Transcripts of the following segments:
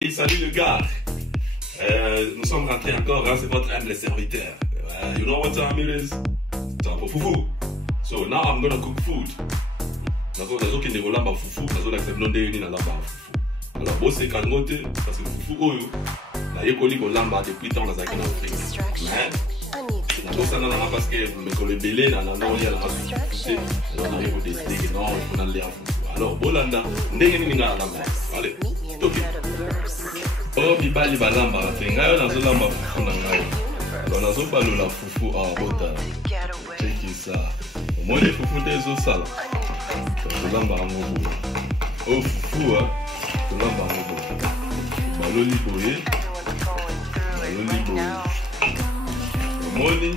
Et salut le gars, nous sommes rentrés encore, hein, c'est votre humble serviteur. You know what time it is? Time for Fufu. So now I'm gonna cook food. Nazo kende kolamba fufu, nazo l'accept non ndenge na lamba fufu. Alors bon c'est kangote parce que fufu oyo na yekoli kolamba depuis tant nazaki na Afrique. Mais nazo sana na parce que me kolebele na non ya na fufu. Alors na yeko décider que non, il faut aller à fufu. Alors bolanda ndenge nini na lamba. Allez, toki. Oh bibali balamba te ngayo nazo lamba fufu na ngayo. Alors nazo balola fufu a Botala. Check ça. Moi les fufu des sala. Lamba ngobo. Oh fufu ah. Lamba ngobo. Baloli boye. Baloli boye. Moni.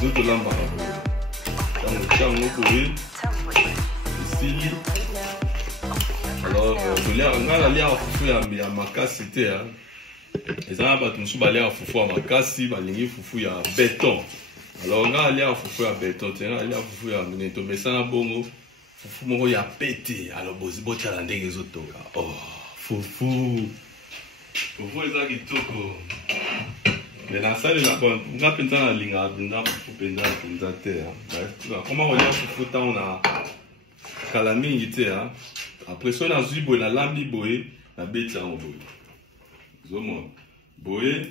Zoto lamba ngobo. Tango boye. Ici. Alors, ngala lia fufu ya makasi te hein. Ezana ba tunsu ba lia fufu ya makasi balingi fufu ya béton. Alors ngala lia fufu ya béton te ngala lia fufu ya mineto mesana bongo fufu moko ya pété. Alors Botala ndenge ezotoka. Oh, fufu. Fufu eza kitoko. Mais na sali na kwa nga penza na linga binda fufu penza te hein. Comment on lia fufu ta on a kalami te hein. Après ça, on a vu la lambi boye, la bête en boye. Zomo boye.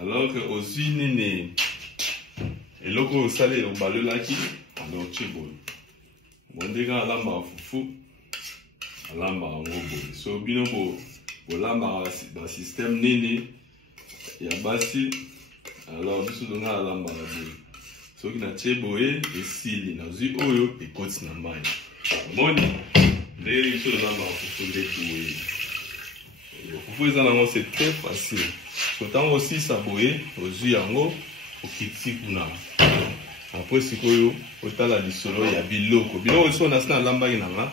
Alors que aussi nene, et loco salé au balé laki, alors tu boye. Mon dégât lamba fufu, lamba en boye. So bino bo lamba système nene, ya basi. Alors biso donga lamba boye. So qui na che boye et sili na zi oyo et côte na mai. Moni. Les choses là, c'est très facile. Autant aussi saboyer aux yeux au kiti kuna. Après c'est quoi autant la disolo ya biloko. Biloko aussi on a ça lamba inanga.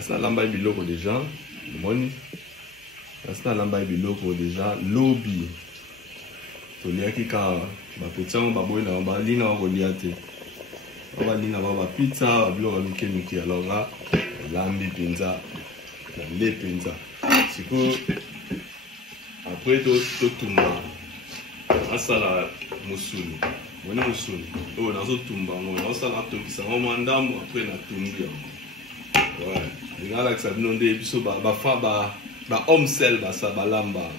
Ça lamba biloko déjà. Moni. Ça lamba biloko déjà lobby. Tolia ki ka ba petang ba boy na ba lina ko liate. Ba lina ba pizza ba biloko mike alors là lambi pinza na le pinza siko après to tumba asala musuni wona musuni o nazo tumba ngo asala to kisanga mandambo après na tumbi ouais ngala ka binonde biso ba omsel ba sabalamba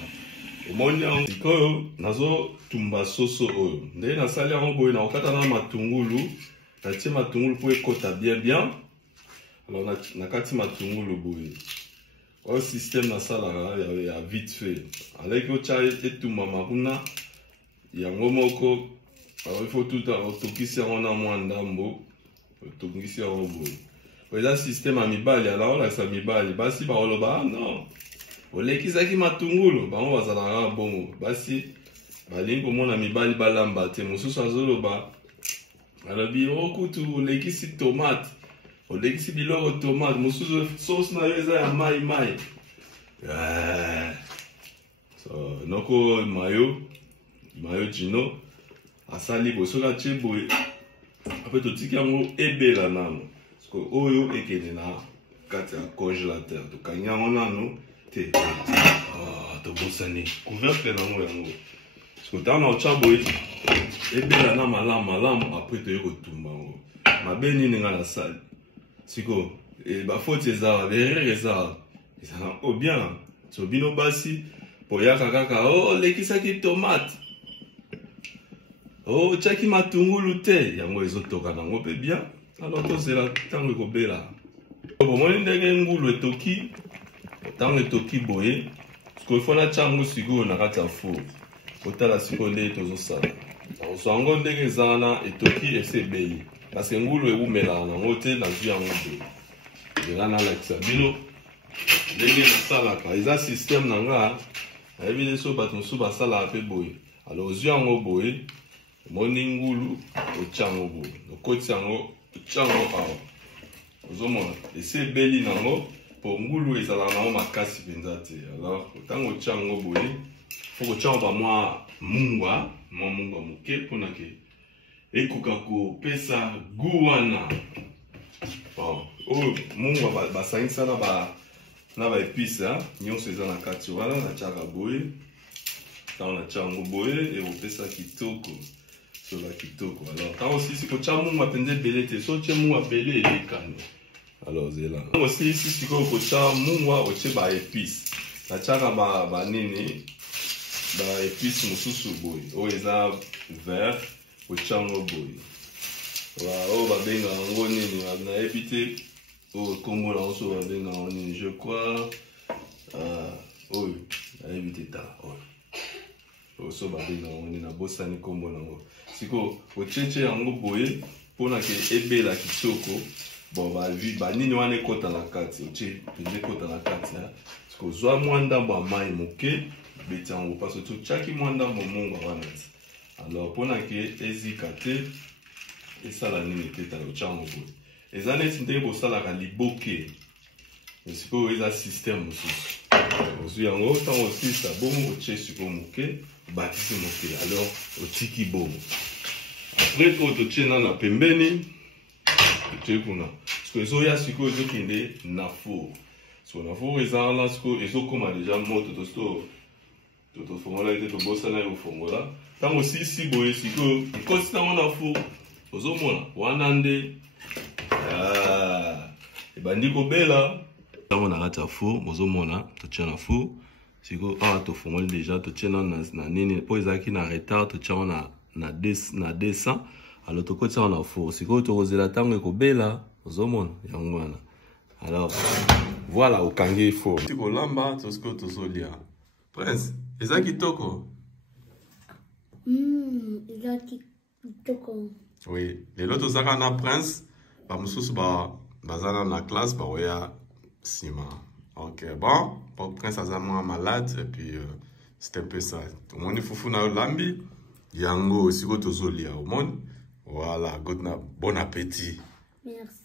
omonya siko nazo tumba soso oyo nde na sali yango boye na okata na matungulu na tie matungulu po ekota bien. Alors, na kati matungulu boye. Au système na sala ya vite fait. Avec au cha etumba makuna yango moko. Alors il faut tout tokisi yango na mwandambo. Tokisi yango boye. Oza système a mibali alors la sa mibali basi ba oloba non. Olekisaki matungulu bango bazala bongo. Basi balingo mona mibali balamba te mosusu azoloba. Alabi okutu olekisi tomate. On l'exi biloko tomate, musuzu sauce na yo eza ya mai. So noko mayo jino asali bosoka cheboy. Après to tiki yango ebela nano. Parce que oyo ekene na kati ya congélateur. To kanyango nano te. To bosani couvercle nango yango. Parce que tana o chaboy ebela na malamu après to yoko tumba ngo. Mabeni ninga na sali. Siko, et bah faut tes arts, les rires ils sont oh bien, so bino basi, pour yaka kaka, oh les qui ça qui tomate, oh chaki matungulu te, yango ezotoka nango pe bien, alors to c'est la tango ko bela. Bon moi ndenge ngulu etoki, tango etoki boye, parce que faut na chango sigo na kata fo, otala siko nde tozo sala. So ngo ndenge zana etoki esebeli. Parce que ngulu eumela na ngote na zwi yango de la na laksa bino ndenge na sala ka eza système nanga ayebi so bato so ba sala pe boye alors zwi yango boye moni ngulu ochango boye okoti yango ochango awa ozomona ese beli nango po ngulu ezala na makasi penza te alors tango ochango boye faut ochango ba mwa mungwa moke pona ke ekoka ko pesa guwana bon oh mungwa basangisa na na ba épice nyonso eza na kati wana na tiaka boye tant na tiango boye et opesa kitoko so la kitoko alors tant aussi si ko chamu mapende belete so chemu apele elekano alors zela aussi si ko chamu wa oche ba épice na tiaka ba nini ba épice mususu boye o eza vert o chango boye wa o ba benga ngo nini na ebite o kombo la oso ba benga nini je crois oh na ebite ta oh so ba benga ngo na bosani kombo nango siko o cheche yango boye pona ke ebela kitoko bon ba nini wana ekota na kati o che pende kota na kati siko zwa mwanda ba mai moke beti yango parce que chaki mwanda momongo wana alors pona ke ezika te esala nini te ta ochango boye eza neti ndenge bosalaka liboke sikoyo eza système mosusu ozwi yango ntango osilisa bongo otie sikoyo moke obatisi moke alors otiki bongo après oyo totie na pembeni totie kuna sikoyo ezoya sikoyo ezokende na four siko na four eza wana sikoyo ezokoma deja moto tofongola ete tobosana ye kofongola ntango osilisi boye sikoyo ekosi ntango na four ozomona wana nde ebandi kobela ntango na kati ya four bozomona totia na four sikoyo awa tofongoli deja totie na nini mpo ezalaki na retard totia ngo na 200 alors tokotia ngo na four sikoyo tokozela ntango ekobela ozomona yango wana alors voilà okangi four tikolamba tosikoyo tozolia prince eza kitoko eza kitoko. Oui, lelo tozaka na prince ba mususu bazana na classe ba oya sima. OK, bon, prince azama malade et puis c'était un peu ça. Tout le monde fufu na lambi, yango siko tozolia au monde. Voilà, bon appétit. Merci.